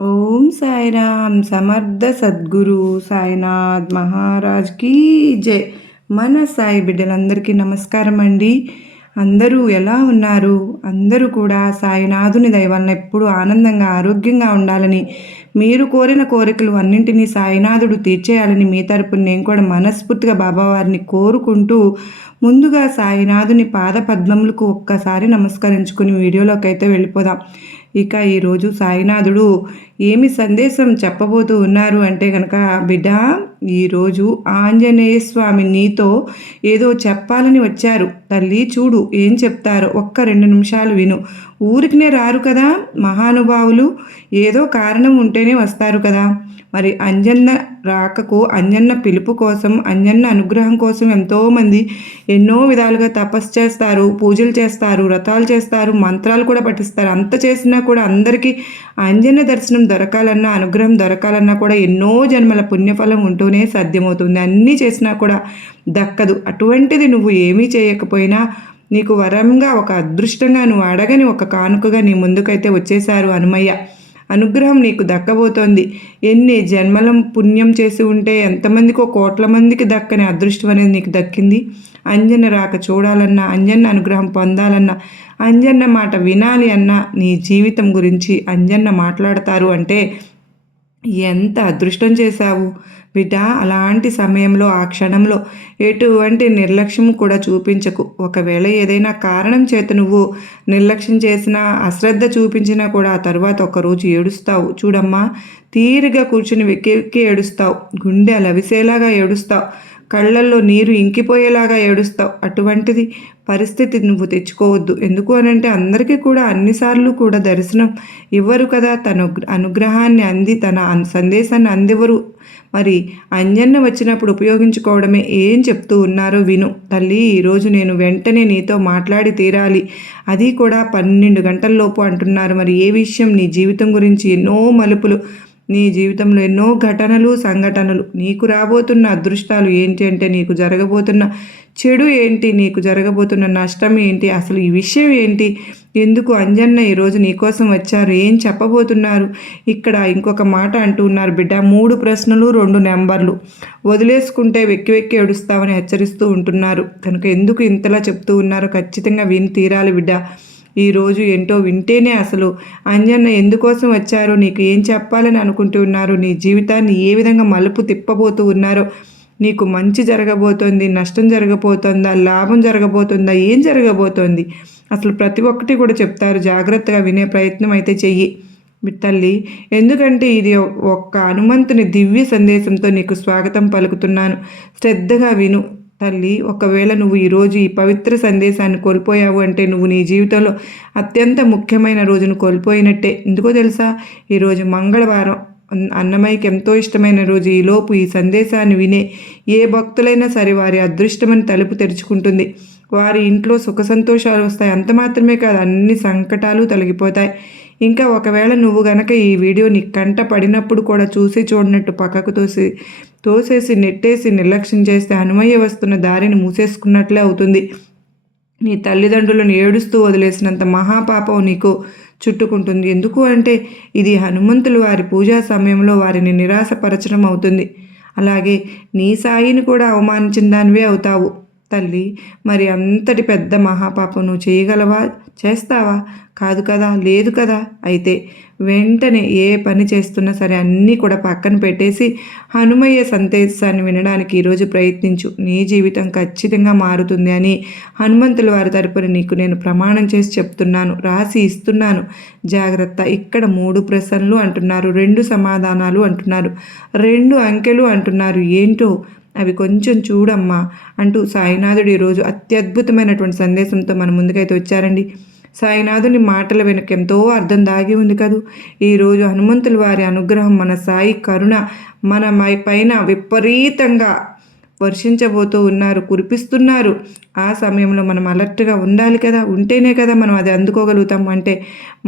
ఓం సాయిరామ్ సమర్థ సద్గురు సాయినాథ్ మహారాజ్ కీ జై. మన సాయి బిడ్డలందరికీ నమస్కారం అండి. అందరూ ఎలా ఉన్నారు? అందరూ కూడా సాయినాథుని దయ వలన ఎప్పుడూ ఆనందంగా ఆరోగ్యంగా ఉండాలని, మీరు కోరిన కోరికలు అన్నింటినీ సాయినాథుడు తీర్చేయాలని మీ తరపున నేను కూడా మనస్ఫూర్తిగా బాబావారిని కోరుకుంటూ, ముందుగా సాయినాథుని పాద పద్మములకు ఒక్కసారి నమస్కరించుకుని వీడియోలోకి అయితే వెళ్ళిపోదాం. ఇక ఈరోజు సాయినాథుడు ఏమి సందేశం చెప్పబోతూ ఉన్నారు అంటే కనుక, బిడ్డ, ఈరోజు ఆంజనేయ స్వామి నీతో ఏదో చెప్పాలని వచ్చారు. తల్లి చూడు ఏం చెప్తారో, ఒక్క 2 నిమిషాలు విను. ఊరికినే రారు కదా మహానుభావులు, ఏదో కారణం ఉంటేనే వస్తారు కదా. మరి అంజన్న రాకకు, అంజన్న పిలుపు కోసం, అంజన్న అనుగ్రహం కోసం ఎంతోమంది ఎన్నో విధాలుగా తపస్సు చేస్తారు, పూజలు చేస్తారు, వ్రతాలు చేస్తారు, మంత్రాలు కూడా పఠిస్తారు. అంత చేసినా కూడా అందరికీ అంజన్న దర్శనం దొరకాలన్నా, అనుగ్రహం దొరకాలన్నా కూడా ఎన్నో జన్మల పుణ్యఫలం ఉంటూనే సాధ్యమవుతుంది. అన్నీ చేసినా కూడా దక్కదు. అటువంటిది నువ్వు ఏమీ చేయకపోయినా నీకు వరంగా, ఒక అదృష్టంగా, నువ్వు అడగని ఒక కానుకగా నీ ముందుకైతే వచ్చేశారు హనుమయ్య. అనుగ్రహం నీకు దక్కబోతోంది. ఎన్ని జన్మల పుణ్యం చేసి ఉంటే ఎంతమందికో, కోట్ల మందికి దక్కని అదృష్టం అనేది నీకు దక్కింది. అంజన్న రాక చూడాలన్నా, అంజన్న అనుగ్రహం పొందాలన్నా, అంజన్న మాట వినాలి అన్నా, నీ జీవితం గురించి అంజన్న మాట్లాడతారు అంటే ఎంత అదృష్టం చేశావు బిడ్డ. అలాంటి సమయంలో, ఆ క్షణంలో ఎటువంటి నిర్లక్ష్యం కూడా చూపించకు. ఒకవేళ ఏదైనా కారణం చేత నువ్వు నిర్లక్ష్యం చేసినా, అశ్రద్ధ చూపించినా కూడా ఆ తర్వాత ఒకరోజు ఏడుస్తావు. చూడమ్మా, తీరిగా కూర్చుని వెక్కి వెక్కి ఏడుస్తావు, గుండె లవిసేలాగా ఏడుస్తావు, కళ్ళల్లో నీరు ఇంకిపోయేలాగా ఏడుస్తావు. అటువంటిది పరిస్థితి నువ్వు తెచ్చుకోవద్దు. ఎందుకు అనంటే అందరికీ కూడా అన్నిసార్లు కూడా దర్శనం ఇవ్వరు కదా. తన అనుగ్రహాన్ని తన సందేశాన్ని అందివ్వరు. మరి అంజన్న వచ్చినప్పుడు ఉపయోగించుకోవడమే. ఏం చెప్తూ ఉన్నారో విను తల్లి. ఈరోజు నేను వెంటనే నీతో మాట్లాడి తీరాలి, అది కూడా 12 గంటల్లోపు అంటున్నారు. మరి ఏ విషయం? నీ జీవితం గురించి ఎన్నో మలుపులు, నీ జీవితంలో ఎన్నో ఘటనలు, సంఘటనలు, నీకు రాబోతున్న అదృష్టాలు ఏంటి అంటే, నీకు జరగబోతున్న చెడు ఏంటి, నీకు జరగబోతున్న నష్టం ఏంటి, అసలు ఈ విషయం ఏంటి, ఎందుకు అంజన్న ఈరోజు నీకోసం వచ్చారు, ఏం చెప్పబోతున్నారు. ఇక్కడ ఇంకొక మాట అంటూ ఉన్నారు బిడ్డ. 3 ప్రశ్నలు 2 నెంబర్లు వదిలేసుకుంటే వెక్కి వెక్కి ఏడుస్తామని హెచ్చరిస్తూ ఉంటున్నారు. కనుక ఎందుకు ఇంతలా చెప్తూ ఉన్నారో ఖచ్చితంగా విని తీరాలి బిడ్డ. ఈరోజు ఏంటో వింటేనే అసలు అంజన్న ఎందుకోసం వచ్చారో, నీకు ఏం చెప్పాలని అనుకుంటూ ఉన్నారు, నీ జీవితాన్ని ఏ విధంగా మలుపు తిప్పబోతూ ఉన్నారో, నీకు మంచి జరగబోతోంది, నష్టం జరగబోతోందా, లాభం జరగబోతుందా, ఏం జరగబోతోంది, అసలు ప్రతి ఒక్కటి కూడా చెప్తారు. జాగ్రత్తగా వినే ప్రయత్నం అయితే చెయ్యి తల్లి. ఎందుకంటే ఇది ఒక్క హనుమంతుని దివ్య సందేశంతో నీకు స్వాగతం పలుకుతున్నాను. శ్రద్ధగా విను తల్లి. ఒకవేళ నువ్వు ఈరోజు ఈ పవిత్ర సందేశాన్ని కోల్పోయావు అంటే నువ్వు నీ జీవితంలో అత్యంత ముఖ్యమైన రోజును కోల్పోయినట్టే. ఎందుకో తెలుసా? ఈరోజు మంగళవారం, అన్నమయ్యకి ఎంతో ఇష్టమైన రోజు. ఈలోపు ఈ సందేశాన్ని వినే ఏ భక్తులైనా సరే వారి అదృష్టమని తలుపు తెరుచుకుంటుంది. వారి ఇంట్లో సుఖ సంతోషాలు వస్తాయి. అంత మాత్రమే కాదు, అన్ని సంకటాలు తొలగిపోతాయి. ఇంకా ఒకవేళ నువ్వు గనక ఈ వీడియో నీ కంట పడినప్పుడు కూడా చూసి చూడనట్టు పక్కకు తోసేసి నెట్టేసి నిర్లక్ష్యం చేస్తే హనుమయ్య వస్తున్న దారిని మూసేసుకున్నట్లే అవుతుంది. నీ తల్లిదండ్రులను ఏడుస్తూ వదిలేసినంత మహాపాపం నీకు చుట్టుకుంటుంది. ఎందుకు అంటే ఇది హనుమంతులు వారి పూజా సమయంలో వారిని నిరాశపరచడం అవుతుంది. అలాగే నీ సాయిని కూడా అవమానించిన దానివే అవుతావు తల్లి. మరి అంతటి పెద్ద మహాపాపం నువ్వు చేయగలవా? చేస్తావా? కాదు కదా, లేదు కదా. అయితే వెంటనే ఏ పని చేస్తున్నా సరే అన్నీ కూడా పక్కన పెట్టేసి హనుమయ్య సందేశాన్ని వినడానికి ఈరోజు ప్రయత్నించు. నీ జీవితం ఖచ్చితంగా మారుతుంది అని హనుమంతుల వారి తరపున నీకు నేను ప్రమాణం చేసి చెప్తున్నాను, రాసి ఇస్తున్నాను. జాగ్రత్త. ఇక్కడ 3 ప్రశ్నలు అంటున్నారు, 2 సమాధానాలు అంటున్నారు, 2 అంకెలు అంటున్నారు. ఏంటో అవి కొంచెం చూడమ్మా అంటూ సాయినాథుడు ఈరోజు అత్యద్భుతమైనటువంటి సందేశంతో మన ముందుకైతే వచ్చారండి. సాయినాథుని మాటల వెనుక ఎంతో అర్థం దాగి ఉంది కదూ. ఈరోజు హనుమంతుల వారి అనుగ్రహం, మన సాయి కరుణ మన పైన విపరీతంగా వర్షించబోతూ ఉన్నారు, కురిపిస్తున్నారు. ఆ సమయంలో మనం అలర్ట్గా ఉండాలి కదా. ఉంటేనే కదా మనం అది అందుకోగలుగుతాం. అంటే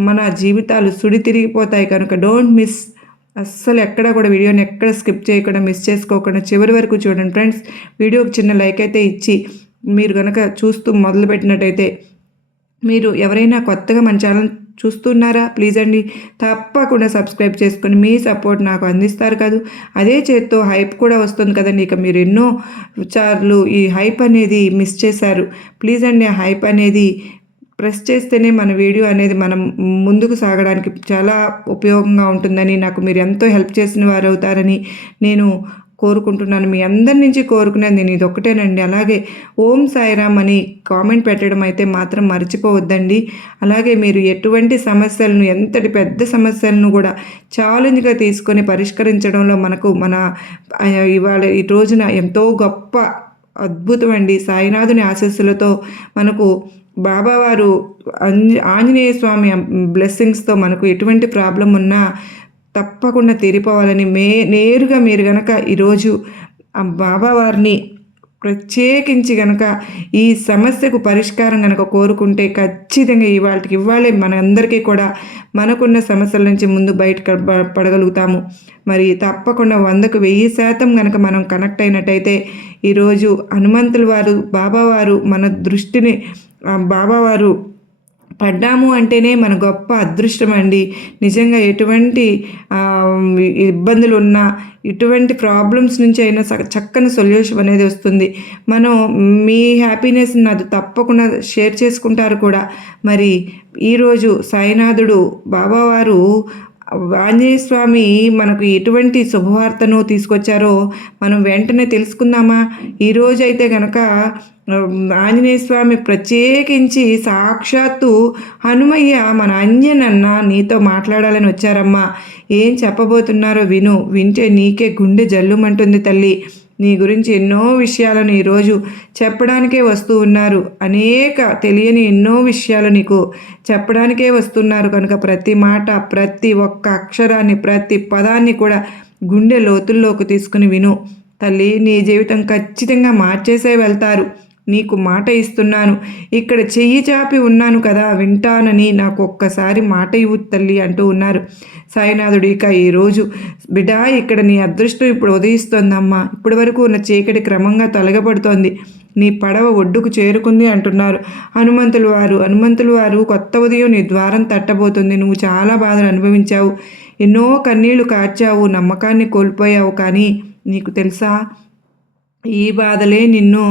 మన జీవితాలు సుడి తిరిగిపోతాయి. కనుక డోంట్ మిస్. అస్సలు ఎక్కడ కూడా వీడియోని ఎక్కడ స్కిప్ చేయకుండా, మిస్ చేసుకోకుండా చివరి వరకు చూడండి ఫ్రెండ్స్. వీడియోకి చిన్న లైక్ అయితే ఇచ్చి మీరు కనుక చూస్తూ మొదలుపెట్టినట్టయితే, మీరు ఎవరైనా కొత్తగా మన ఛానల్ చూస్తున్నారా? ప్లీజ్ అండి తప్పకుండా సబ్స్క్రైబ్ చేసుకొని మీ సపోర్ట్ నాకు అందిస్తారు కదా. అదే చేత్తో హైప్ కూడా వస్తుంది కదండి. ఇక మీరు ఎన్నో సార్లు ఈ హైప్ అనేది మిస్ చేశారు. ప్లీజ్ అండి ఆ హైప్ అనేది ప్రెస్ చేస్తేనే మన వీడియో అనేది మనం ముందుకు సాగడానికి చాలా ఉపయోగంగా ఉంటుందని, నాకు మీరు ఎంతో హెల్ప్ చేసిన వారు అవుతారని నేను కోరుకుంటున్నాను. మీ అందరి నుంచి కోరుకునేది నేను ఇది ఒక్కటేనండి. అలాగే ఓం సాయిరామ్ అని కామెంట్ పెట్టడం అయితే మాత్రం మర్చిపోవద్దండి. అలాగే మీరు ఎటువంటి సమస్యలను, ఎంతటి పెద్ద సమస్యలను కూడా ఛాలెంజ్గా తీసుకొని పరిష్కరించడంలో ఇవాళ ఈ రోజున ఎంతో గొప్ప అద్భుతం అండి. సాయినాథుని ఆశీస్సులతో మనకు బాబావారు ఆంజనేయ స్వామి బ్లెస్సింగ్స్తో మనకు ఎటువంటి ప్రాబ్లం ఉన్నా తప్పకుండా తీరిపోవాలని నేరుగా మీరు గనక ఈరోజు ఆ బాబావారిని ప్రత్యేకించి గనక ఈ సమస్యకు పరిష్కారం గనక కోరుకుంటే ఖచ్చితంగా ఇవాళే మనందరికీ కూడా మనకున్న సమస్యల నుంచి ముందు పడగలుగుతాము. మరి తప్పకుండా 100కు 1000% గనక మనం కనెక్ట్ అయినట్టయితే ఈరోజు హనుమంతుల వారు బాబావారు మన దృష్టిని బాబావారు పడ్డాము అంటేనే మన గొప్ప అదృష్టం అండి. నిజంగా ఎటువంటి ఇబ్బందులు ఉన్నా, ఇటువంటి ప్రాబ్లమ్స్ నుంచి అయినా చక్కని సొల్యూషన్ అనేది వస్తుంది. మనం మీ హ్యాపీనెస్ నాది తప్పకుండా షేర్ చేసుకుంటారు కూడా. మరి ఈరోజు సాయినాథుడు బాబావారు ఆంజనేయ స్వామి మనకు ఎటువంటి శుభవార్తను తీసుకొచ్చారో మనం వెంటనే తెలుసుకుందామా? ఈరోజు అయితే కనుక ఆంజనేయ స్వామి ప్రత్యేకించి సాక్షాత్తు హనుమయ్య మన అంజనన్న నీతో మాట్లాడాలని వచ్చారమ్మా. ఏం చెప్పబోతున్నారో వింటే నీకే గుండె జల్లుమంటుంది తల్లి. నీ గురించి ఎన్నో విషయాలను ఈరోజు చెప్పడానికే వస్తూ ఉన్నారు. అనేక తెలియని ఎన్నో విషయాలు నీకు చెప్పడానికే వస్తున్నారు కనుక ప్రతి మాట, ప్రతి ఒక్క అక్షరాన్ని, ప్రతి పదాన్ని కూడా గుండె లోతుల్లోకి తీసుకుని విను తల్లి. నీ జీవితం ఖచ్చితంగా మార్చేసే వెళ్తారు. నీకు మాట ఇస్తున్నాను. ఇక్కడ చెయ్యి చాపి ఉన్నాను కదా, వింటానని నాకు ఒక్కసారి మాట ఇవ్వు తల్లి అంటూ ఉన్నారు సాయినాథుడు. ఇక ఈరోజు బిడ్డ ఇక్కడ నీ అదృష్టం ఇప్పుడు ఉదయిస్తోందమ్మా. ఇప్పటి వరకు ఉన్న చీకటి క్రమంగా తొలగబడుతోంది. నీ పడవ ఒడ్డుకు చేరుకుంది అంటున్నారు హనుమంతుల వారు కొత్త ఉదయం నీ ద్వారం తట్టబోతుంది. నువ్వు చాలా బాధలు అనుభవించావు, ఎన్నో కన్నీళ్లు కార్చావు, నమ్మకాన్ని కోల్పోయావు. కానీ నీకు తెలుసా, ఈ బాధలే నిన్ను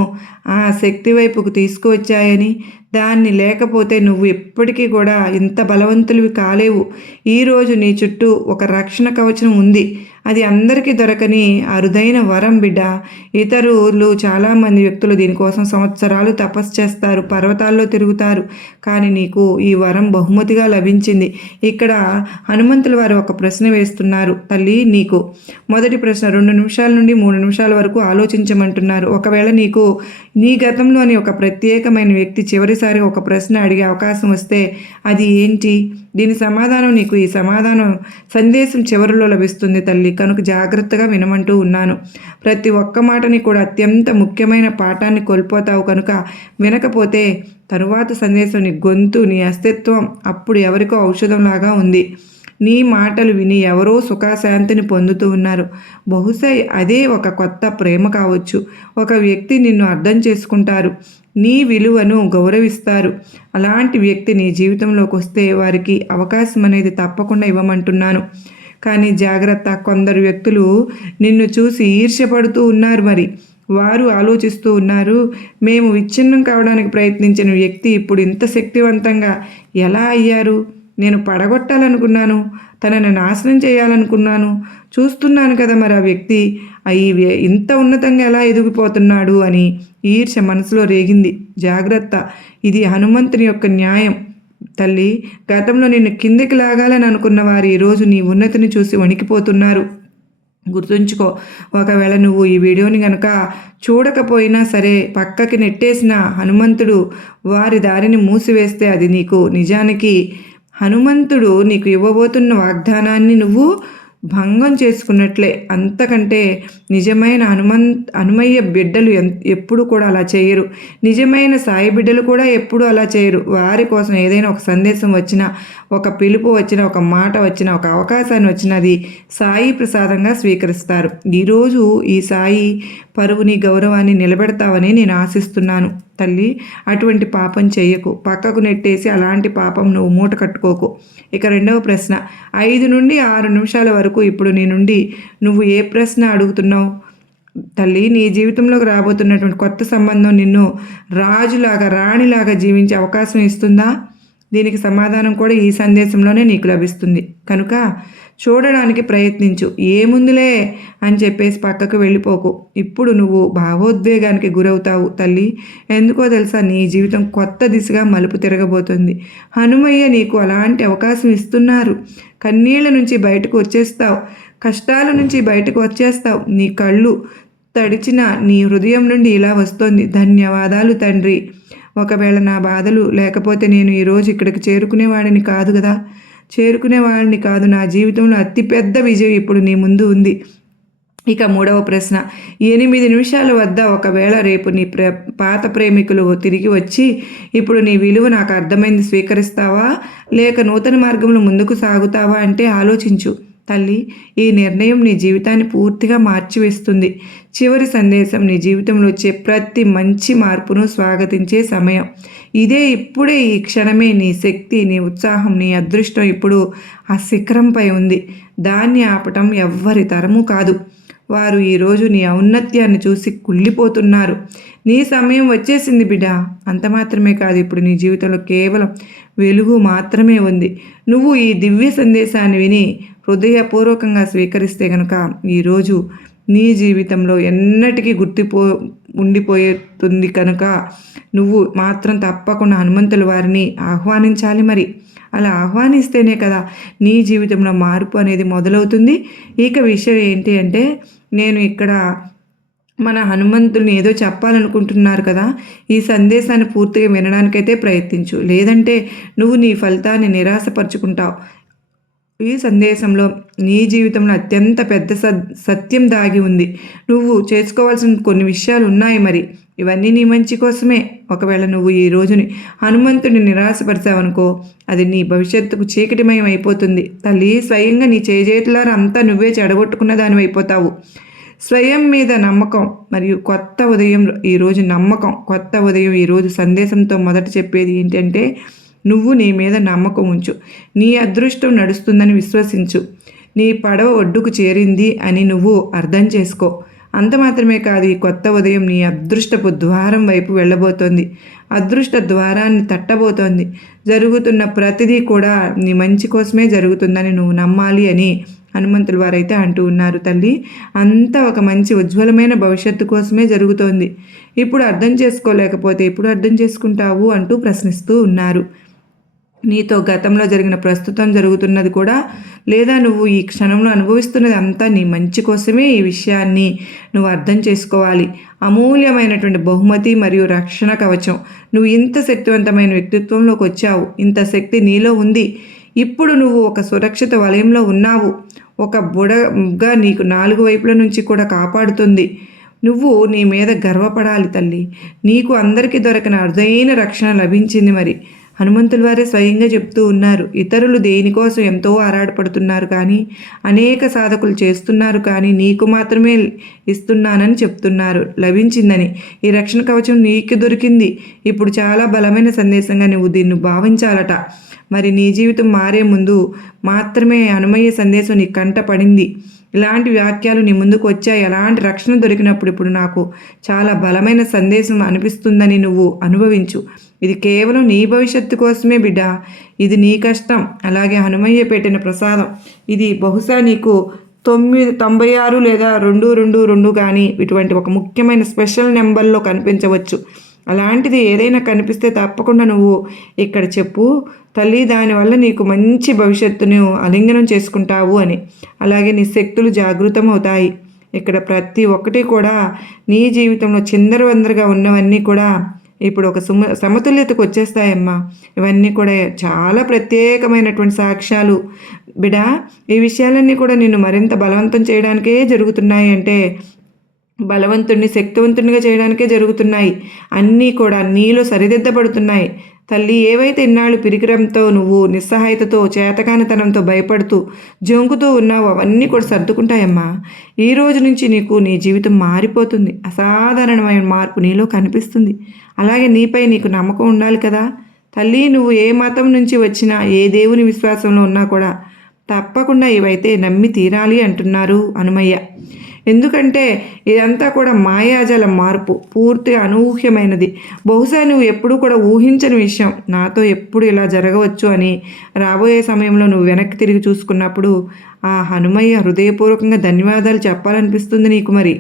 ఆ శక్తి వైపుకు తీసుకువచ్చాయని. దాన్ని లేకపోతే నువ్వు ఎప్పటికీ కూడా ఇంత బలవంతుడివి కాలేవు. ఈరోజు నీ చుట్టూ ఒక రక్షణ కవచం ఉంది. అది అందరికీ దొరకని అరుదైన వరం బిడ్డ. ఇతరులు చాలామంది వ్యక్తులు దీనికోసం సంవత్సరాలు తపస్సు చేస్తారు, పర్వతాల్లో తిరుగుతారు. కానీ నీకు ఈ వరం బహుమతిగా లభించింది. ఇక్కడ హనుమంతుల వారు ఒక ప్రశ్న వేస్తున్నారు తల్లి నీకు. మొదటి ప్రశ్న 2 నిమిషాల నుండి 3 నిమిషాల వరకు ఆలోచించమంటున్నారు. ఒకవేళ నీకు నీ గతంలోని ఒక ప్రత్యేకమైన వ్యక్తి చివరిసారి ఒక ప్రశ్న అడిగే అవకాశం వస్తే అది ఏంటి? దీని సమాధానం నీకు ఈ సందేశం చివరిలో లభిస్తుంది తల్లి. కనుక జాగ్రత్తగా వినమంటూ ఉన్నాను. ప్రతి ఒక్క మాటని కూడా అత్యంత ముఖ్యమైన పాఠాన్ని కోల్పోతావు కనుక వినకపోతే తరువాత సందేశం నీ గొంతు, నీ అస్తిత్వం అప్పుడు ఎవరికో ఔషధంలాగా ఉంది. నీ మాటలు విని ఎవరో సుఖశాంతిని పొందుతూ ఉన్నారు. బహుశా అదే ఒక కొత్త ప్రేమ కావచ్చు. ఒక వ్యక్తి నిన్ను అర్థం చేసుకుంటారు, నీ విలువను గౌరవిస్తారు. అలాంటి వ్యక్తి నీ జీవితంలోకి వస్తే వారికి అవకాశం అనేది తప్పకుండా ఇవ్వమంటున్నాను. కానీ జాగ్రత్త, కొందరు వ్యక్తులు నిన్ను చూసి ఈర్ష్యపడుతూ ఉన్నారు. మరి వారు ఆలోచిస్తూ ఉన్నారు, మేము విచ్ఛిన్నం కావడానికి ప్రయత్నించిన వ్యక్తి ఇప్పుడు ఇంత శక్తివంతంగా ఎలా అయ్యారు? నేను పడగొట్టాలనుకున్నాను, తనని నాశనం చేయాలనుకున్నాను, చూస్తున్నాను కదా మరి ఆ వ్యక్తి ఇంత ఉన్నతంగా ఎలా ఎదిగిపోతున్నాడు అని ఈర్ష్య మనసులో రేగింది. జాగ్రత్త, ఇది హనుమంతుని యొక్క న్యాయం తల్లి. గతంలో నిన్ను కిందికి లాగాలని అనుకున్న వారు ఈరోజు నీ ఉన్నతిని చూసి వణికిపోతున్నారు. గుర్తుంచుకో. ఒకవేళ నువ్వు ఈ వీడియోని కనుక చూడకపోయినా సరే పక్కకి నెట్టేసిన హనుమంతుడు వారి దారిని మూసివేస్తే అది నీకు నిజానికి హనుమంతుడు నీకు ఇవ్వబోతున్న వాగ్దానాన్ని నువ్వు భంగం చేసుకున్నట్లే. అంతకంటే నిజమైన హనుమయ్య బిడ్డలు ఎప్పుడు కూడా అలా చేయరు. నిజమైన సాయి బిడ్డలు కూడా ఎప్పుడు అలా చేయరు. వారి కోసం ఏదైనా ఒక సందేశం వచ్చినా, ఒక పిలుపు వచ్చినా, ఒక మాట వచ్చినా, ఒక అవకాశాన్ని వచ్చినది సాయి ప్రసాదంగా స్వీకరిస్తారు. ఈరోజు ఈ సాయి పరువుని, గౌరవాన్ని నిలబెడతావని నేను ఆశిస్తున్నాను. తల్లి. అటువంటి పాపం చెయ్యకు, పక్కకు నెట్టేసి అలాంటి పాపం నువ్వు మూట కట్టుకోకు. ఇక రెండవ ప్రశ్న, 5 నుండి 6 నిమిషాల వరకు ఇప్పుడు నీ నుండి నువ్వు ఏ ప్రశ్న అడుగుతున్నావు? తల్లి, నీ జీవితంలోకి రాబోతున్నటువంటి కొత్త సంబంధం నిన్ను రాజులాగా రాణిలాగా జీవించే అవకాశం ఇస్తుందా? దీనికి సమాధానం కూడా ఈ సందేశంలోనే నీకు లభిస్తుంది. కనుక చూడడానికి ప్రయత్నించు. ఏముందులే అని చెప్పేసి పక్కకు వెళ్ళిపోకు. ఇప్పుడు నువ్వు భావోద్వేగానికి గురవుతావు తల్లి. ఎందుకో తెలుసా, నీ జీవితం కొత్త దిశగా మలుపు తిరగబోతుంది. హనుమయ్య నీకు అలాంటి అవకాశం ఇస్తున్నారు. కన్నీళ్ల నుంచి బయటకు వచ్చేస్తావు, కష్టాల నుంచి బయటకు వచ్చేస్తావు. నీ కళ్ళు తడిచిన నీ హృదయం నుండి ఇలా వస్తోంది, ధన్యవాదాలు తండ్రి. ఒకవేళ నా బాధలు లేకపోతే నేను ఈరోజు ఇక్కడికి చేరుకునేవాడిని కాదు. నా జీవితంలో అతిపెద్ద విజయం ఇప్పుడు నీ ముందు ఉంది. ఇక మూడవ ప్రశ్న, 8 నిమిషాల వద్ద ఒకవేళ రేపు నీ పాత ప్రేమికులు తిరిగి వచ్చి ఇప్పుడు నీ విలువ నాకు అర్థమైంది స్వీకరిస్తావా, లేక నూతన మార్గంలో ముందుకు సాగుతావా అంటే ఆలోచించు తల్లి. ఈ నిర్ణయం నీ జీవితాన్ని పూర్తిగా మార్చివేస్తుంది. చివరి సందేశం, నీ జీవితంలో వచ్చే ప్రతి మంచి మార్పును స్వాగతించే సమయం ఇదే. ఇప్పుడే, ఈ క్షణమే నీ శక్తి, నీ ఉత్సాహం, నీ అదృష్టం ఇప్పుడు ఆ శిఖరంపై ఉంది. దాన్ని ఆపటం ఎవ్వరి తరము కాదు. వారు ఈరోజు నీ ఔన్నత్యాన్ని చూసి కుళ్ళిపోతున్నారు. నీ సమయం వచ్చేసింది బిడ్డ. అంత మాత్రమే కాదు, ఇప్పుడు నీ జీవితంలో కేవలం వెలుగు మాత్రమే ఉంది. నువ్వు ఈ దివ్య సందేశాన్ని విని హృదయపూర్వకంగా స్వీకరిస్తే కనుక ఈరోజు నీ జీవితంలో ఎన్నటికీ ఉండిపోతుంది. కనుక నువ్వు మాత్రం తప్పకుండా హనుమంతుల వారిని ఆహ్వానించాలి. మరి అలా ఆహ్వానిస్తేనే కదా నీ జీవితంలో మార్పు అనేది మొదలవుతుంది. ఇక విషయం ఏంటి అంటే, నేను ఇక్కడ మన హనుమంతుడిని ఏదో చెప్పాలనుకుంటున్నారు కదా, ఈ సందేశాన్ని పూర్తిగా వినడానికైతే ప్రయత్నించు. లేదంటే నువ్వు నీ ఫలితాన్ని నిరాశపరుచుకుంటావు. ఈ సందేశంలో నీ జీవితంలో అత్యంత పెద్ద సత్యం దాగి ఉంది. నువ్వు చేసుకోవాల్సిన కొన్ని విషయాలు ఉన్నాయి. మరి ఇవన్నీ నీ మంచి కోసమే. ఒకవేళ నువ్వు ఈ రోజుని హనుమంతుడిని నిరాశపరిచావనుకో, అది నీ భవిష్యత్తుకు చీకటిమయం అయిపోతుంది తల్లి. స్వయంగా నీ చేజేతులారా అంతా నువ్వే చెడగొట్టుకున్న దానివి అయిపోతావు. స్వయం మీద నమ్మకం మరియు కొత్త ఉదయం ఈరోజు నమ్మకం. కొత్త ఉదయం ఈరోజు సందేశంతో మొదట చెప్పేది ఏంటంటే, నువ్వు నీ మీద నమ్మకం ఉంచు. నీ అదృష్టం నడుస్తుందని విశ్వసించు. నీ పడవ ఒడ్డుకు చేరింది అని నువ్వు అర్థం చేసుకో. అంత మాత్రమే కాదు, ఈ కొత్త ఉదయం నీ అదృష్టపు ద్వారం వైపు వెళ్ళబోతోంది. అదృష్ట ద్వారాన్ని తట్టబోతోంది. జరుగుతున్న ప్రతిదీ కూడా నీ మంచి కోసమే జరుగుతుందని నువ్వు నమ్మాలి అని హనుమంతుల వారైతే అంటూ ఉన్నారు తల్లి. అంతా ఒక మంచి ఉజ్వలమైన భవిష్యత్తు కోసమే జరుగుతోంది. ఇప్పుడు అర్థం చేసుకోలేకపోతే ఇప్పుడు అర్థం చేసుకుంటావు అంటూ ప్రశ్నిస్తూ ఉన్నారు. నీతో గతంలో జరిగిన, ప్రస్తుతం జరుగుతున్నది కూడా, లేదా నువ్వు ఈ క్షణంలో అనుభవిస్తున్నది అంతా నీ మంచి కోసమే. ఈ విషయాన్ని నువ్వు అర్థం చేసుకోవాలి. అమూల్యమైనటువంటి బహుమతి మరియు రక్షణ కవచం. నువ్వు ఇంత శక్తివంతమైన వ్యక్తిత్వంలోకి వచ్చావు. ఇంత శక్తి నీలో ఉంది. ఇప్పుడు నువ్వు ఒక సురక్షిత వలయంలో ఉన్నావు. ఒక బుడగా నీకు 4 వైపుల నుంచి కూడా కాపాడుతుంది. నువ్వు నీ మీద గర్వపడాలి తల్లి. నీకు అందరికీ దొరకని అరుదైన రక్షణ లభించింది. మరి హనుమంతుల వారే స్వయంగా చెప్తూ ఉన్నారు, ఇతరులు దేనికోసం ఎంతో ఆరాటపడుతున్నారు కానీ, అనేక సాధకులు చేస్తున్నారు కానీ, నీకు మాత్రమే ఇస్తున్నానని చెప్తున్నారు, లభించిందని. ఈ రక్షణ కవచం నీకు దొరికింది. ఇప్పుడు చాలా బలమైన సందేశంగా నువ్వు దీన్ని భావించాలట. మరి నీ జీవితం మారే ముందు మాత్రమే హనుమయ్య సందేశం నీ కంట పడింది. ఇలాంటి వాక్యాలు నీ ముందుకు వచ్చాయి. ఎలాంటి రక్షణ దొరికినప్పుడు ఇప్పుడు నాకు చాలా బలమైన సందేశం అనిపిస్తుందని నువ్వు అనుభవించు. ఇది కేవలం నీ భవిష్యత్తు కోసమే బిడ్డ. ఇది నీ కష్టం, అలాగే హనుమయ్య పెట్టిన ప్రసాదం. ఇది బహుశా నీకు 96 లేదా 222 కానీ ఇటువంటి ఒక ముఖ్యమైన స్పెషల్ నెంబర్లో కనిపించవచ్చు. అలాంటిది ఏదైనా కనిపిస్తే తప్పకుండా నువ్వు ఇక్కడ చెప్పు తల్లి. దానివల్ల నీకు మంచి భవిష్యత్తును ఆలింగనం చేసుకుంటావు అని. అలాగే నీ శక్తులు జాగృతం అవుతాయి. ఇక్కడ ప్రతి ఒక్కటి కూడా నీ జీవితంలో చిందరవందరగా ఉన్నవన్నీ కూడా ఇప్పుడు ఒక సమతుల్యతకు వచ్చేస్తాయమ్మా. ఇవన్నీ కూడా చాలా ప్రత్యేకమైనటువంటి సాక్ష్యాలు బిడా. ఈ విషయాలన్నీ కూడా నిన్ను మరింత బలవంతం చేయడానికే జరుగుతున్నాయి. అంటే బలవంతుడిని శక్తివంతునిగా చేయడానికే జరుగుతున్నాయి. అన్నీ కూడా నీలో సరిదిద్దబడుతున్నాయి. తల్లి, ఏవైతే ఇన్నాళ్ళు పిరికిరంతో నువ్వు నిస్సహాయతతో చేతకానితనంతో భయపడుతూ జంకుతూ ఉన్నావో అవన్నీ కూడా సర్దుకుంటాయమ్మా. ఈ రోజు నుంచి నీకు నీ జీవితం మారిపోతుంది. అసాధారణమైన మార్పు నీలో కనిపిస్తుంది. అలాగే నీపై నీకు నమ్మకం ఉండాలి కదా తల్లి. నువ్వు ఏ మతం నుంచి వచ్చినా, ఏ దేవుని విశ్వాసంలో ఉన్నా కూడా తప్పకుండా ఇవైతే నమ్మి తీరాలి అంటున్నారు హనుమయ్య. ఎందుకంటే ఇదంతా కూడా మాయాజాల మార్పు, పూర్తిగా అనూహ్యమైనది. బహుశా నువ్వు ఎప్పుడూ కూడా ఊహించని విషయం. నాతో ఎప్పుడు ఇలా జరగవచ్చు అని రాబోయే సమయంలో నువ్వు వెనక్కి తిరిగి చూసుకున్నప్పుడు ఆ హనుమయ్య హృదయపూర్వకంగా ధన్యవాదాలు చెప్పాలనిపిస్తుంది నీకు. మరి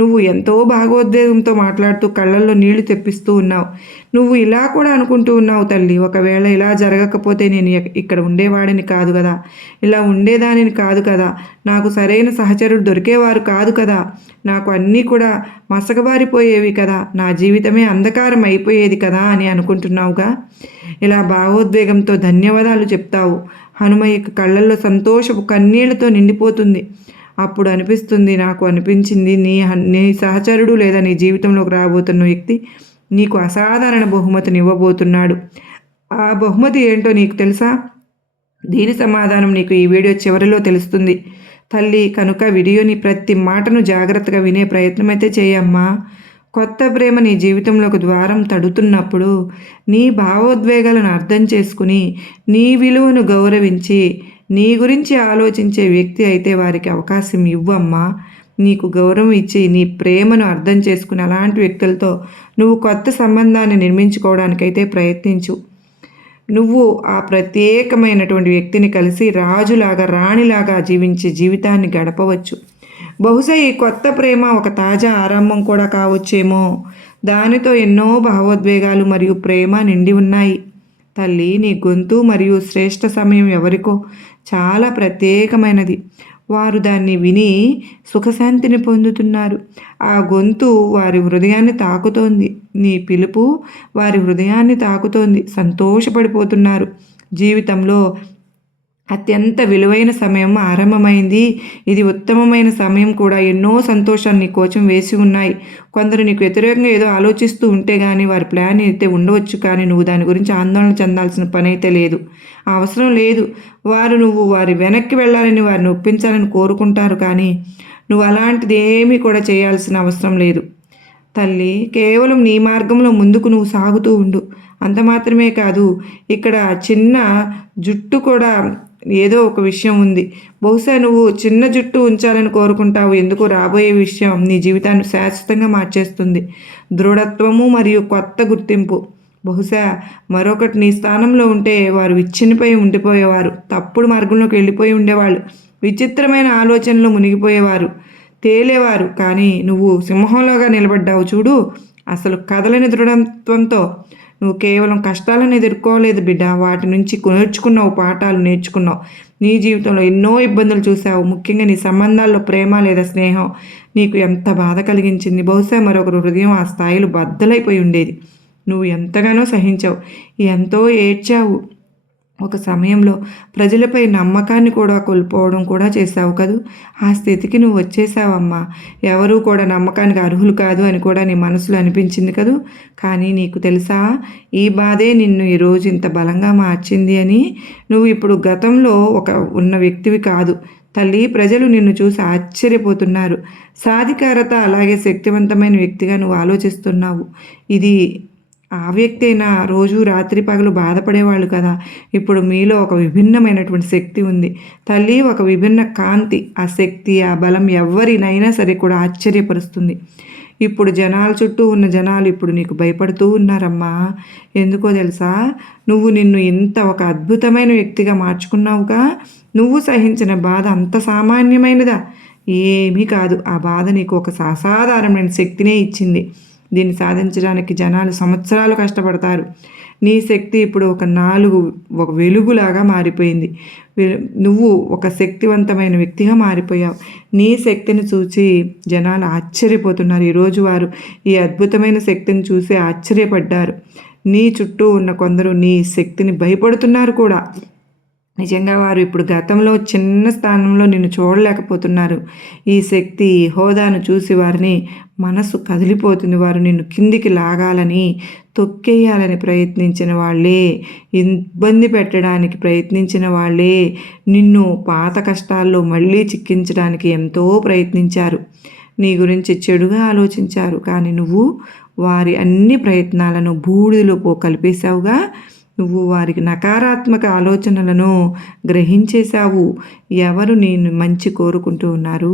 నువ్వు ఎంతో భాగోద్వేగంతో మాట్లాడుతూ కళ్ళల్లో నీళ్లు తెప్పిస్తూ ఉన్నావు. నువ్వు ఇలా కూడా అనుకుంటూ ఉన్నావు తల్లి, ఒకవేళ ఇలా జరగకపోతే నేను ఇక్కడ ఉండేవాడిని కాదు కదా, ఇలా ఉండేదానిని కాదు కదా, నాకు సరైన సహచరుడు దొరికేవారు కాదు కదా, నాకు అన్నీ కూడా మసకబారిపోయేవి కదా, నా జీవితమే అంధకారం అయిపోయేది కదా అని అనుకుంటున్నావుగా. ఇలా భావోద్వేగంతో ధన్యవాదాలు చెప్తావు. హనుమయ్యకు కళ్ళల్లో సంతోషపు కన్నీళ్లతో నిండిపోతుంది. అప్పుడు అనిపిస్తుంది, నాకు అనిపించింది నీ సహచరుడు లేదా నీ జీవితంలోకి రాబోతున్న వ్యక్తి నీకు అసాధారణ బహుమతిని ఇవ్వబోతున్నాడు. ఆ బహుమతి ఏంటో నీకు తెలుసా? దీని సమాధానం నీకు ఈ వీడియో చివరిలో తెలుస్తుంది తల్లి. కనుక వీడియోని ప్రతి మాటను జాగ్రత్తగా వినే ప్రయత్నం అయితే చేయమ్మా. కొత్త ప్రేమ నీ జీవితంలోకి ద్వారం తడుతున్నప్పుడు నీ భావోద్వేగాలను అర్థం చేసుకుని నీ విలువను గౌరవించి నీ గురించి ఆలోచించే వ్యక్తి అయితే వారికి అవకాశం ఇవ్వమ్మా. నీకు గౌరవం ఇచ్చి నీ ప్రేమను అర్థం చేసుకుని అలాంటి వ్యక్తులతో నువ్వు కొత్త సంబంధాన్ని నిర్మించుకోవడానికైతే ప్రయత్నించు. నువ్వు ఆ ప్రత్యేకమైనటువంటి వ్యక్తిని కలిసి రాజులాగా రాణిలాగా జీవించే జీవితాన్ని గడపవచ్చు. బహుశా ఈ కొత్త ప్రేమ ఒక తాజా ఆరంభం కూడా కావచ్చేమో. దానితో ఎన్నో భావోద్వేగాలు మరియు ప్రేమ నిండి ఉన్నాయి తల్లి. నీ గొంతు మరియు శ్రేష్ఠ సమయం ఎవరికో చాలా ప్రత్యేకమైనది. వారు దాన్ని విని సుఖశాంతిని పొందుతున్నారు. ఆ గొంతు వారి హృదయాన్ని తాకుతోంది. నీ పిలుపు వారి హృదయాన్ని తాకుతోంది. సంతోషపడిపోతున్నారు. జీవితంలో అత్యంత విలువైన సమయం ఆరంభమైంది. ఇది ఉత్తమమైన సమయం కూడా. ఎన్నో సంతోషాలు నీ కోసం వేసి ఉన్నాయి. కొందరు నీకు వ్యతిరేకంగా ఏదో ఆలోచిస్తూ ఉంటే కానీ వారి ప్లాన్ అయితే ఉండవచ్చు, కానీ నువ్వు దాని గురించి ఆందోళన చెందాల్సిన పని అయితే లేదు, అవసరం లేదు. నువ్వు వారి వెనక్కి వెళ్ళాలని, వారిని ఒప్పించాలని కోరుకుంటారు, కానీ నువ్వు అలాంటిది ఏమీ కూడా చేయాల్సిన అవసరం లేదు తల్లి. కేవలం నీ మార్గంలో ముందుకు నువ్వు సాగుతూ ఉండు. అంత మాత్రమే కాదు, ఇక్కడ చిన్న జుట్టు కూడా ఏదో ఒక విషయం ఉంది. బహుశా నువ్వు చిన్న జుట్టు ఉంచాలని కోరుకుంటావు. ఎందుకు? రాబోయే విషయం నీ జీవితాన్ని శాశ్వతంగా మార్చేస్తుంది. దృఢత్వము మరియు కొత్త గుర్తింపు. బహుశా మరొకటి నీ స్థానంలో ఉంటే వారు విచ్ఛిన్నిపోయి ఉండిపోయేవారు, తప్పుడు మార్గంలోకి వెళ్ళిపోయి ఉండేవాళ్ళు, విచిత్రమైన ఆలోచనలు మునిగిపోయేవారు, తేలేవారు. కానీ నువ్వు సింహంలోగా నిలబడ్డావు చూడు. అసలు కదలని దృఢత్వంతో. నువ్వు కేవలం కష్టాలను ఎదుర్కోలేదు బిడ్డ, వాటి నుంచి నేర్చుకున్నావు, పాఠాలు నేర్చుకున్నావు. నీ జీవితంలో ఎన్నో ఇబ్బందులు చూసావు. ముఖ్యంగా నీ సంబంధాల్లో ప్రేమ లేదా స్నేహం నీకు ఎంత బాధ కలిగించింది. బహుశా మరొకరు హృదయం ఆ స్థాయిలో బద్దలైపోయి ఉండేది. నువ్వు ఎంతగానో సహించావు, ఎంతో ఏడ్చావు. ఒక సమయంలో ప్రజలపై నమ్మకాన్ని కూడా కోల్పోవడం కూడా చేశావు కదూ. ఆ స్థితికి నువ్వు వచ్చేసావమ్మా. ఎవరూ కూడా నమ్మకానికి అర్హులు కాదు అని కూడా నీ మనసులో అనిపించింది కదూ. కానీ నీకు తెలుసా, ఈ బాధే నిన్ను ఈరోజు ఇంత బలంగా మార్చింది అని. నువ్వు ఇప్పుడు గతంలో ఉన్న వ్యక్తివి కాదు తల్లి. ప్రజలు నిన్ను చూసి ఆశ్చర్యపోతున్నారు. సాధికారత అలాగే శక్తివంతమైన వ్యక్తిగా నువ్వు ఆలోచిస్తున్నావు. ఇది ఆ వ్యక్తి అయినా రోజు రాత్రి పగలు బాధపడేవాళ్ళు కదా. ఇప్పుడు మీలో ఒక విభిన్నమైనటువంటి శక్తి ఉంది తల్లి, ఒక విభిన్న కాంతి. ఆ శక్తి, ఆ బలం ఎవరినైనా సరే కూడా ఆశ్చర్యపరుస్తుంది. ఇప్పుడు జనాల చుట్టూ ఉన్న జనాలు ఇప్పుడు నీకు భయపడుతూ ఉన్నారమ్మా. ఎందుకో తెలుసా, నువ్వు నిన్ను ఇంత ఒక అద్భుతమైన వ్యక్తిగా మార్చుకున్నావుగా. నువ్వు సహించిన బాధ అంత సామాన్యమైనదా? ఏమీ కాదు. ఆ బాధ నీకు ఒక అసాధారణమైన శక్తినే ఇచ్చింది. దీన్ని సాధించడానికి జనాలు సంవత్సరాలు కష్టపడతారు. నీ శక్తి ఇప్పుడు ఒక వెలుగులాగా మారిపోయింది. నువ్వు ఒక శక్తివంతమైన వ్యక్తిగా మారిపోయావు. నీ శక్తిని చూసి జనాలు ఆశ్చర్యపోతున్నారు. ఈరోజు వారు ఈ అద్భుతమైన శక్తిని చూసి ఆశ్చర్యపడ్డారు. నీ చుట్టూ ఉన్న కొందరు నీ శక్తిని భయపడుతున్నారు కూడా. నిజంగా వారు ఇప్పుడు గతంలో చిన్న స్థానంలో నిన్ను చూడలేకపోతున్నారు. ఈ శక్తి, ఈ హోదాను చూసి వారిని మనసు కదిలిపోతుంది. వారు నిన్ను కిందికి లాగాలని, తొక్కేయాలని ప్రయత్నించిన వాళ్ళే, ఇబ్బంది పెట్టడానికి ప్రయత్నించిన వాళ్ళే, నిన్ను పాత కష్టాల్లో మళ్ళీ చిక్కించడానికి ఎంతో ప్రయత్నించారు. నీ గురించి చెడుగా ఆలోచించారు. కానీ నువ్వు వారి అన్ని ప్రయత్నాలను బూడిదలో కలిపేశావుగా. నువ్వు వారికి నకారాత్మక ఆలోచనలను గ్రహించేశావు. ఎవరు నేను మంచి కోరుకుంటూ ఉన్నారు,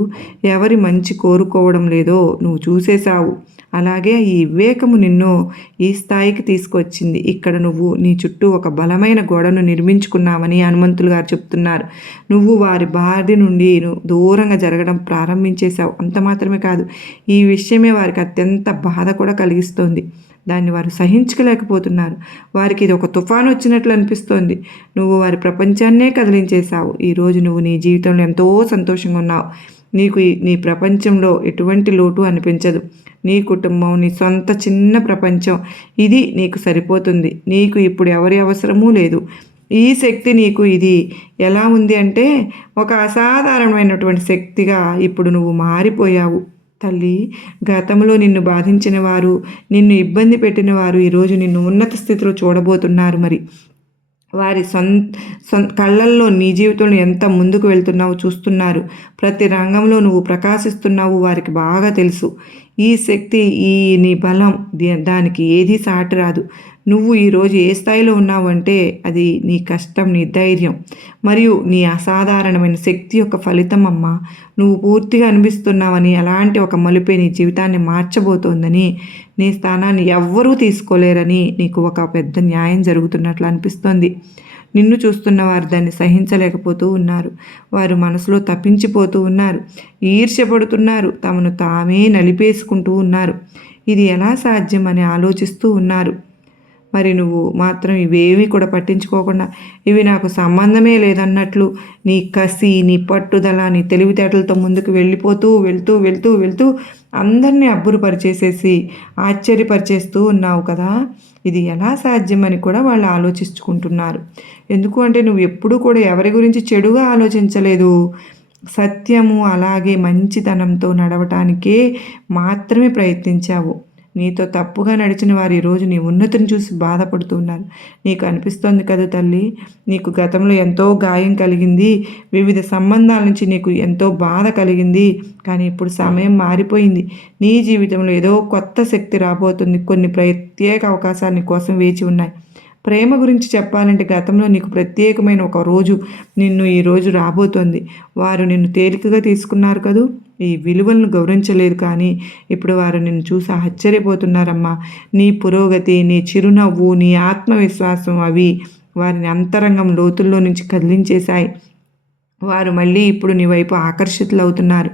ఎవరి మంచి కోరుకోవడం లేదో నువ్వు చూసేశావు. అలాగే ఈ వివేకము నిన్ను ఈ స్థాయికి తీసుకొచ్చింది. ఇక్కడ నువ్వు నీ చుట్టూ ఒక బలమైన గోడను నిర్మించుకున్నావని హనుమంతులు గారు చెప్తున్నారు. నువ్వు వారి బారి నుండి దూరంగా జరగడం ప్రారంభించేశావు. అంత మాత్రమే కాదు, ఈ విషయమే వారికి అత్యంత బాధ కూడా కలిగిస్తోంది. దాన్ని వారు సహించుకోలేకపోతున్నారు. వారికి ఇది ఒక తుఫాను వచ్చినట్లు అనిపిస్తోంది. నువ్వు వారి ప్రపంచాన్నే కదిలించేశావు. ఈరోజు నువ్వు నీ జీవితంలో ఎంతో సంతోషంగా ఉన్నావు. నీకు నీ ప్రపంచంలో ఎటువంటి లోటు అనిపించదు. నీ కుటుంబం, నీ సొంత చిన్న ప్రపంచం, ఇది నీకు సరిపోతుంది. నీకు ఇప్పుడు ఎవరి అవసరమూ లేదు. ఈ శక్తి నీకు ఇది ఎలా ఉంది అంటే ఒక అసాధారణమైనటువంటి శక్తిగా ఇప్పుడు నువ్వు మారిపోయావు. తల్లి, గతంలో నిన్ను బాధించిన వారు, నిన్ను ఇబ్బంది పెట్టిన వారు ఈరోజు నిన్ను ఉన్నత స్థితిలో చూడబోతున్నారు. మరి వారి కళ్ళల్లో నీ జీవితంలో ఎంత ముందుకు వెళ్తున్నావో చూస్తున్నారు. ప్రతి రంగంలో నువ్వు ప్రకాశిస్తున్నావు వారికి బాగా తెలుసు. ఈ శక్తి, ఈ నీ బలం, దానికి ఏదీ సాటి రాదు. నువ్వు ఈరోజు ఏ స్థాయిలో ఉన్నావు అంటే అది నీ కష్టం, నీ ధైర్యం మరియు నీ అసాధారణమైన శక్తి యొక్క ఫలితం అమ్మా. నువ్వు పూర్తిగా అనిపిస్తున్నావని, అలాంటి ఒక మలుపే నీ జీవితాన్ని మార్చబోతోందని, నీ స్థానాన్ని ఎవ్వరూ తీసుకోలేరని నీకు ఒక పెద్ద న్యాయం జరుగుతున్నట్లు అనిపిస్తోంది. నిన్ను చూస్తున్న వారు దాన్ని సహించలేకపోతూ ఉన్నారు. వారు మనసులో తప్పించిపోతూ ఉన్నారు, ఈర్ష్యపడుతున్నారు, తమను తామే నలిపేసుకుంటూ ఉన్నారు. ఇది ఎలా సాధ్యం అని ఆలోచిస్తూ ఉన్నారు. మరి నువ్వు మాత్రం ఇవేమీ కూడా పట్టించుకోకుండా ఇవి నాకు సంబంధమే లేదన్నట్లు నీ కసి, నీ పట్టుదల, నీ తెలివితేటలతో ముందుకు వెళ్తూ అందరినీ అబ్బురుపరిచేసేసి ఆశ్చర్యపరిచేస్తూ ఉన్నావు కదా. ఇది ఎలా సాధ్యమని కూడా వాళ్ళు ఆలోచించుకుంటున్నారు. ఎందుకు అంటే నువ్వు ఎప్పుడూ కూడా ఎవరి గురించి చెడుగా ఆలోచించలేదు. సత్యము అలాగే మంచితనంతో నడవటానికే మాత్రమే ప్రయత్నించావు. నీతో తప్పుగా నడిచిన వారు ఈరోజు నీ ఉన్నతిని చూసి బాధపడుతున్నారు. నీకు అనిపిస్తోంది కదా తల్లి, నీకు గతంలో ఎంతో గాయం కలిగింది, వివిధ సంబంధాల నుంచి నీకు ఎంతో బాధ కలిగింది. కానీ ఇప్పుడు సమయం మారిపోయింది. నీ జీవితంలో ఏదో కొత్త శక్తి రాబోతుంది. కొన్ని ప్రత్యేక అవకాశాలు నీ కోసం వేచి ఉన్నాయి. ప్రేమ గురించి చెప్పాలంటే గతంలో నీకు ప్రత్యేకమైన ఒక రోజు నిన్ను ఈరోజు రాబోతోంది. వారు నిన్ను తేలికగా తీసుకున్నారు కదూ, ఈ విలువలను గౌరవించలేదు. కానీ ఇప్పుడు వారు నిన్ను చూసి ఆశ్చర్యపోతున్నారమ్మా. నీ పురోగతి, నీ చిరునవ్వు, నీ ఆత్మవిశ్వాసం అవి వారిని అంతరంగం లోతుల్లో నుంచి కదిలించేశాయి. వారు మళ్ళీ ఇప్పుడు నీ వైపు ఆకర్షితులవుతున్నారు.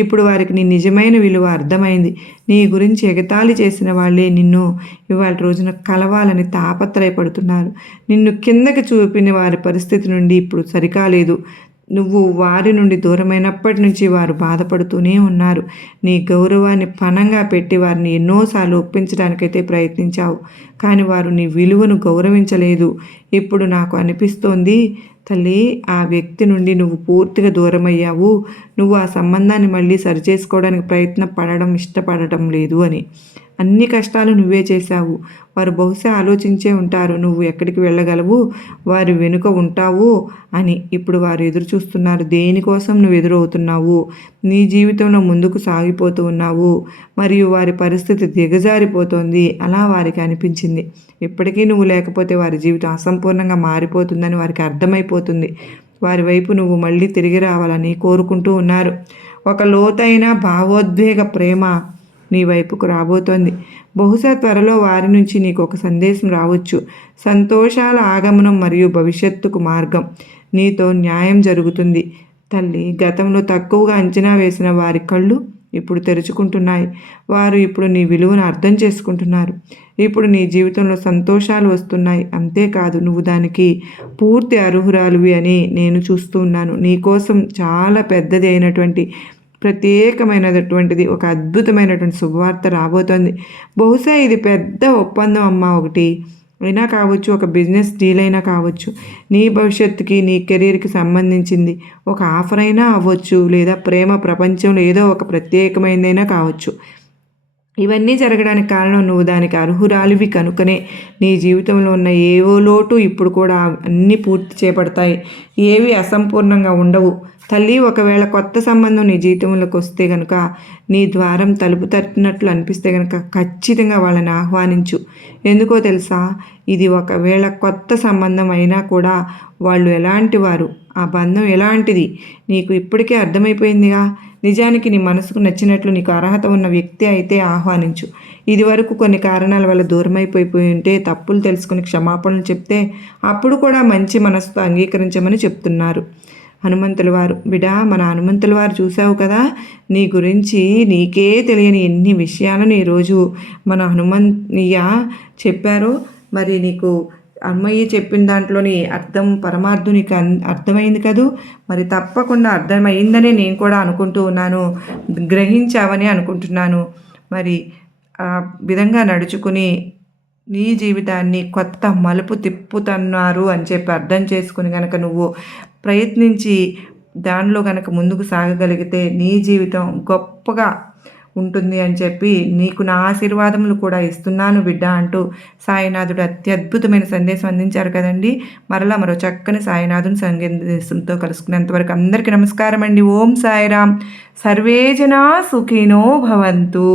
ఇప్పుడు వారికి నీ నిజమైన విలువ అర్థమైంది. నీ గురించి ఎగతాళి చేసిన వాళ్ళే నిన్ను ఇవాళ రోజున కలవాలని తాపత్రయపడుతున్నారు. నిన్ను కిందకి చూపిన వారి పరిస్థితి నుండి ఇప్పుడు సరికాలేదు. నువ్వు వారి నుండి దూరమైనప్పటి నుంచి వారు బాధపడుతూనే ఉన్నారు. నీ గౌరవాన్ని పణంగా పెట్టి వారిని ఎన్నోసార్లు ఒప్పించడానికైతే ప్రయత్నించావు. కానీ వారు నీ విలువను గౌరవించలేదు. ఇప్పుడు నాకు అనిపిస్తోంది తల్లి, ఆ వ్యక్తి నుండి నువ్వు పూర్తిగా దూరమయ్యావు. నువ్వు ఆ సంబంధాన్ని మళ్ళీ సరిచేసుకోవడానికి ఇష్టపడటం లేదు అని. అన్ని కష్టాలు నువ్వే చేశావు. వారు బహుశా ఆలోచించే ఉంటారు నువ్వు ఎక్కడికి వెళ్ళగలవు, వారి వెనుక ఉంటావు అని. ఇప్పుడు వారు ఎదురు చూస్తున్నారు. దేనికోసం నువ్వు ఎదురవుతున్నావు? నీ జీవితంలో ముందుకు సాగిపోతూ ఉన్నావు మరియు వారి పరిస్థితి దిగజారిపోతోంది. అలా వారికి అనిపించింది. ఇప్పటికీ నువ్వు లేకపోతే వారి జీవితం అసంపూర్ణంగా మారిపోతుందని వారికి అర్థమైపోతుంది. వారి వైపు నువ్వు మళ్ళీ తిరిగి రావాలని కోరుకుంటూ ఉన్నారు. ఒక లోతైన భావోద్వేగ ప్రేమ నీ వైపుకు రాబోతోంది. బహుశా త్వరలో వారి నుంచి నీకు ఒక సందేశం రావచ్చు. సంతోషాల ఆగమనం మరియు భవిష్యత్తుకు మార్గం. నీతో న్యాయం జరుగుతుంది తల్లి. గతంలో తక్కువగా అంచనా వేసిన వారి కళ్ళు ఇప్పుడు తెరుచుకుంటున్నాయి. వారు ఇప్పుడు నీ విలువను అర్థం చేసుకుంటున్నారు. ఇప్పుడు నీ జీవితంలో సంతోషాలు వస్తున్నాయి. అంతేకాదు, నువ్వు దానికి పూర్తి అర్హురాలివి అని నేను చూస్తూ ఉన్నాను. నీకోసం చాలా పెద్దది అయినటువంటి ప్రత్యేకమైనటువంటిది ఒక అద్భుతమైనటువంటి శుభవార్త రాబోతోంది. బహుశా ఇది పెద్ద ఒప్పందం అమ్మ. ఒకటి అయినా కావచ్చు, ఒక బిజినెస్ డీల్ అయినా కావచ్చు, నీ భవిష్యత్తుకి నీ కెరీర్కి సంబంధించింది ఒక ఆఫర్ అయినా అవ్వచ్చు, లేదా ప్రేమ ప్రపంచంలో ఏదో ఒక ప్రత్యేకమైనదైనా కావచ్చు. ఇవన్నీ జరగడానికి కారణం నువ్వు దానికి అర్హురాలివి కనుకనే నీ జీవితంలో ఉన్న ఏవో లోటు ఇప్పుడు కూడా అన్నీ పూర్తి చేయబడతాయి. ఏవి అసంపూర్ణంగా ఉండవు. తల్లి, ఒకవేళ కొత్త సంబంధం నీ జీవితంలోకి వస్తే కనుక, నీ ద్వారం తలుపు తట్టినట్లు అనిపిస్తే కనుక ఖచ్చితంగా వాళ్ళని ఆహ్వానించు. ఎందుకో తెలుసా? ఇది ఒకవేళ కొత్త సంబంధం అయినా కూడా వాళ్ళు ఎలాంటి వారు, ఆ బంధం ఎలాంటిది నీకు ఇప్పటికే అర్థమైపోయిందిగా. నిజానికి నీ మనసుకు నచ్చినట్లు నీకు అర్హత ఉన్న వ్యక్తి అయితే ఆహ్వానించు. ఇదివరకు కొన్ని కారణాల వల్ల దూరమైపోయి ఉంటే తప్పులు తెలుసుకుని క్షమాపణలు చెప్తే అప్పుడు కూడా మంచి మనసుతో అంగీకరించమని చెప్తున్నారు హనుమంతుల వారు. బిడా, మన హనుమంతుల వారు చూసావు కదా, నీ గురించి నీకే తెలియని ఎన్ని విషయాలను ఈరోజు మన హనుమయ్య చెప్పారో. మరి నీకు అమ్మయ్య చెప్పిన దాంట్లోని అర్థం, పరమార్థం నీకు అర్థమైంది కదూ. మరి తప్పకుండా అర్థమైందనే నేను కూడా అనుకుంటూ ఉన్నాను, గ్రహించావని అనుకుంటున్నాను. మరి ఆ విధంగా నడుచుకుని నీ జీవితాన్ని కొత్త మలుపు తిప్పుతున్నారు అని చెప్పి అర్థం చేసుకుని కనుక నువ్వు ప్రయత్నించి దానిలో కనుక ముందుకు సాగగలిగితే నీ జీవితం గొప్పగా ఉంటుంది అని చెప్పి నీకు నా ఆశీర్వాదములు కూడా ఇస్తున్నాను బిడ్డ అంటూ సాయినాథుడు అత్యద్భుతమైన సందేశం అందించారు కదండి. మరలా మరో చక్కని సాయినాథుని సందేశంతో కలుసుకునేంతవరకు అందరికీ నమస్కారం అండి. ఓం సాయిరామ్. సర్వే జనా సుఖినో భవంతు.